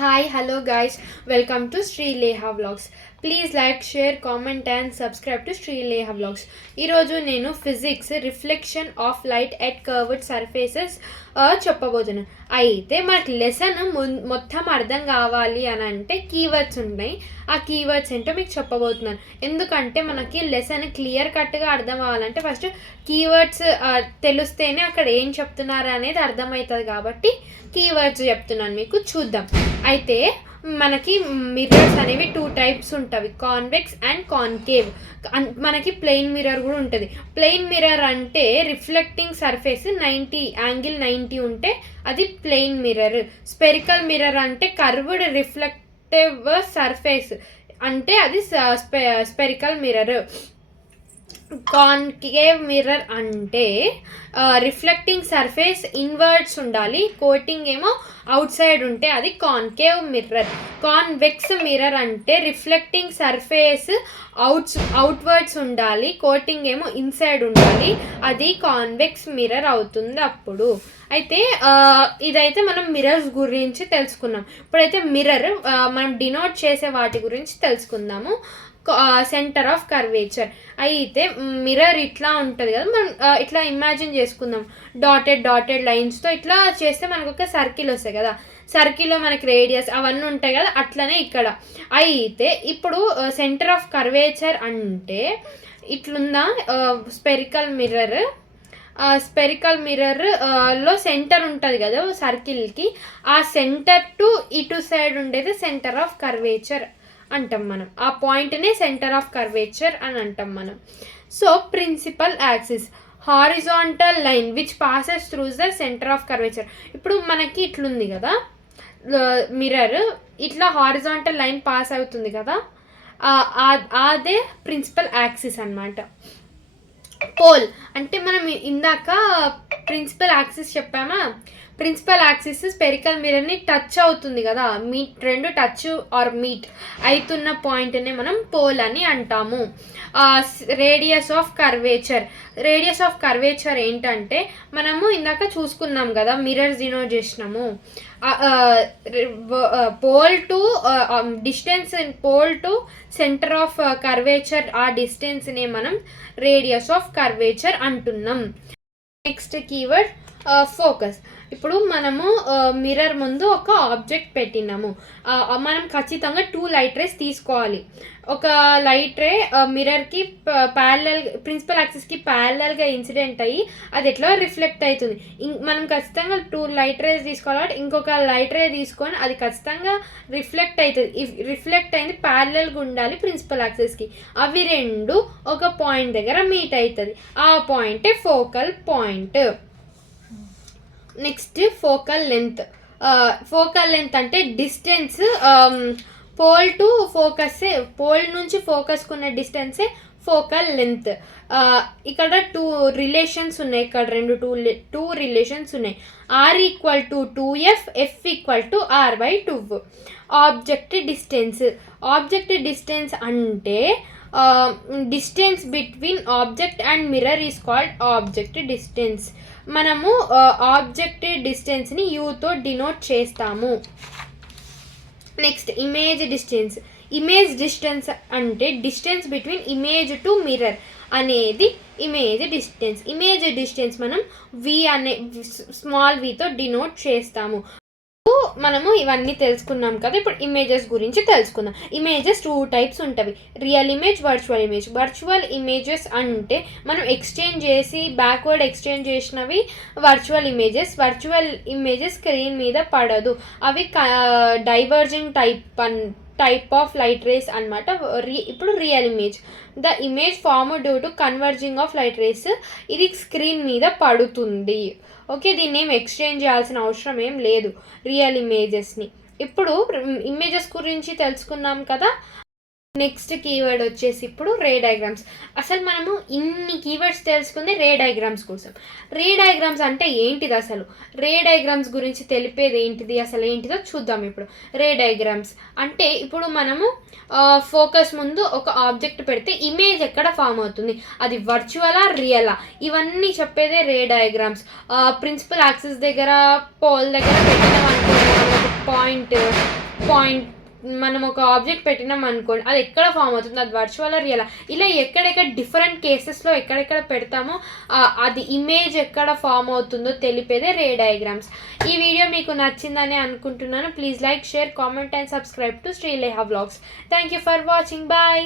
Hi, hello guys, welcome to Sri Leha Vlogs. Please like, share, comment and subscribe to Sri Leha Vlogs. ఈరోజు నేను physics reflection of light at curved surfaces చెప్పబోతున్నాను. అయితే మనకి lesson మొత్తం అర్థం కావాలి అని అంటే కీవర్డ్స్ ఉన్నాయి. ఆ కీవర్డ్స్ ఏంటో మీకు చెప్పబోతున్నాను. ఎందుకంటే మనకి లెసన్ క్లియర్ కట్గా అర్థం కావాలంటే ఫస్ట్ కీవర్డ్స్ తెలిస్తేనే అక్కడ ఏం చెప్తున్నారు అనేది అర్థమవుతుంది. కాబట్టి కీవర్డ్స్ చెప్తున్నాను మీకు, చూద్దాం. అయితే మనకి మిర్రర్స్ అనేవి 2 టైప్స్ ఉంటుంది, కాన్వెక్స్ అండ్ కాన్కేవ్. మనకి ప్లెయిన్ మిర్రర్ కూడా ఉంటుంది. ప్లెయిన్ మిర్రర్ అంటే రిఫ్లెక్టింగ్ సర్ఫేస్ 90 యాంగిల్ 90 ఉంటే అది ప్లెయిన్ మిర్రర్. స్పెరికల్ మిర్రర్ అంటే కర్వ్డ్ రిఫ్లెక్టివ్ సర్ఫేస్ అంటే అది స్పెరికల్ మిర్రర్. కాన్కేవ్ మిర్రర్ అంటే రిఫ్లెక్టింగ్ సర్ఫేస్ ఇన్వర్డ్స్ ఉండాలి, కోటింగ్ ఏమో అవుట్ సైడ్ ఉంటే అది కాన్కేవ్ మిర్రర్. కాన్వెక్స్ మిర్రర్ అంటే రిఫ్లెక్టింగ్ సర్ఫేస్ అవుట్వర్డ్స్ ఉండాలి, కోటింగ్ ఏమో ఇన్సైడ్ ఉండాలి, అది కాన్వెక్స్ మిర్రర్ అవుతుంది అప్పుడు. అయితే ఇదైతే మనం మిర్రర్స్ గురించి తెలుసుకున్నాం. ఇప్పుడైతే మిర్రర్ మనం డినోట్ చేసే వాటి గురించి తెలుసుకుందాము. Centre of curvature. అయితే మిర్రర్ ఇట్లా ఉంటుంది కదా, మనం ఇట్లా ఇమాజిన్ చేసుకుందాం. డాటెడ్ లైన్స్తో ఇట్లా చేస్తే మనకు ఒక సర్కిల్ వస్తాయి కదా, సర్కిల్లో మనకి రేడియస్ అవన్నీ ఉంటాయి కదా, అట్లనే ఇక్కడ. అయితే ఇప్పుడు సెంటర్ ఆఫ్ కర్వేచర్ అంటే ఇట్లుందా స్పెరికల్ మిర్రర్. స్పెరికల్ మిర్రర్ లో సెంటర్ ఉంటుంది కదా సర్కిల్కి, ఆ సెంటర్ టు ఇటు సైడ్ ఉండేది సెంటర్ ఆఫ్ కర్వేచర్ అంటాం మనం. ఆ పాయింట్నే సెంటర్ ఆఫ్ కర్వేచర్ అని అంటాం మనం. So principal axis horizontal line which passes through the centre of curvature. ఇప్పుడు మనకి ఇట్లుంది కదా మిర్రర్, ఇట్లా హారిజాంటల్ లైన్ పాస్ అవుతుంది కదా, అదే ప్రిన్సిపల్ యాక్సిస్ అన్నమాట. పోల్ అంటే మనం ఇందాక ప్రిన్సిపల్ యాక్సిస్ చెప్పామా, ప్రిన్సిపల్ యాక్సిస్ స్పెరికల్ మిర్రర్ని టచ్ అవుతుంది కదా, రెండు టచ్ ఆర్ మీట్ అవుతున్న పాయింట్నే మనం పోల్ అని అంటాము. Radius of curvature. Radius of curvature ఏంటంటే మనము ఇందాక చూసుకున్నాం కదా, మిర్రర్స్ డినోట్ చేసినాము. Pole to distance, pole to centre of curvature, ఆ డిస్టెన్స్నే మనం రేడియస్ ఆఫ్ కర్వేచర్ అంటున్నాం. Next keyword focus. ఇప్పుడు మనము మిర్రర్ ముందు ఒక ఆబ్జెక్ట్ పెట్టినాము, మనం ఖచ్చితంగా 2 లైట్ రేస్ తీసుకోవాలి. ఒక లైట్ రే మిర్రర్కి ప్యారలల్, ప్రిన్సిపల్ యాక్సిస్కి ప్యారలల్గా ఇన్సిడెంట్ అయ్యి అది ఎట్లా రిఫ్లెక్ట్ అవుతుంది. మనం ఖచ్చితంగా 2 లైట్ రేస్ తీసుకోవాలి కాబట్టి ఇంకొక లైట్ రే తీసుకొని అది ఖచ్చితంగా రిఫ్లెక్ట్ అవుతుంది. రిఫ్లెక్ట్ అయింది ప్యారలల్గా ఉండాలి ప్రిన్సిపల్ యాక్సిస్కి. అవి రెండు ఒక పాయింట్ దగ్గర మీట్ అవుతుంది, ఆ పాయింటే focal point. Next focal length. Focal length అంటే distance pole to focus, pole నుంచి ఫోకస్కు ఉన్న డిస్టెన్సే ఫోకల్ లెంత్. ఇక్కడ 2 రిలేషన్స్ ఉన్నాయి, ఇక్కడ టూ రిలేషన్స్ ఉన్నాయి. R equal to 2f, f equal to r/2. Object distance. Object distance అంటే distance between object and mirror is called object distance. మనము object డిస్టెన్స్ని యూతో డినోట్ చేస్తాము. Next image distance. Image distance అంటే distance between image to mirror అనేది image distance. Image distance మనం v అనే small వితో denote చేస్తాము. మనము ఇవన్నీ తెలుసుకున్నాం కదా, ఇప్పుడు ఇమేజెస్ గురించి తెలుసుకుందాం. ఇమేజెస్ 2 టైప్స్ ఉంటుంది, real image, virtual image. Virtual images అంటే మనం ఎక్స్చేంజ్ చేసి బ్యాక్వర్డ్ ఎక్స్చేంజ్ చేసినవి virtual images. Virtual images screen మీద పడదు, అవి diverging type of light rays అనమాట. ఇప్పుడు real image, the image form due to converging of light rays, ఇది స్క్రీన్ మీద పడుతుంది. ఓకే, దీన్ని ఏం ఎక్స్చేంజ్ చేయాల్సిన అవసరం ఏం లేదు రియల్ ఇమేజెస్ని. ఇప్పుడు ఇమేజెస్ గురించి తెలుసుకున్నాం కదా. నెక్స్ట్ కీవర్డ్ వచ్చేసి ఇప్పుడు రే డయాగ్రామ్స్. అసలు మనము ఇన్ని కీవర్డ్స్ తెలుసుకుంది రే డయాగ్రామ్స్ కోసం. రే డయాగ్రామ్స్ అంటే ఏంటిది, అసలు రే డయాగ్రామ్స్ గురించి తెలిపేది ఏంటిది, అసలు ఏంటిదో చూద్దాం. ఇప్పుడు రే డయాగ్రామ్స్ అంటే ఇప్పుడు మనము ఫోకస్ ముందు ఒక ఆబ్జెక్ట్ పెడితే ఇమేజ్ ఎక్కడ ఫామ్ అవుతుంది, అది వర్చువలా రియలా, ఇవన్నీ చెప్పేదే రే డయాగ్రామ్స్. ప్రిన్సిపల్ యాక్సిస్ దగ్గర పోల్ దగ్గర పెట్టినాం అనుకో పాయింట్, పాయింట్ మనం ఒక ఆబ్జెక్ట్ పెట్టినాం అనుకోండి, అది ఎక్కడ ఫామ్ అవుతుంది, అది వర్చువల్ రియల్, ఇలా ఎక్కడెక్కడ డిఫరెంట్ కేసెస్లో ఎక్కడెక్కడ పెడతామో అది ఇమేజ్ ఎక్కడ ఫామ్ అవుతుందో తెలిపేదే రే డయాగ్రామ్స్. ఈ వీడియో మీకు నచ్చిందని అనుకుంటున్నాను. Please like, share, comment and subscribe to Sreeleha vlogs. Thank you for watching. Bye.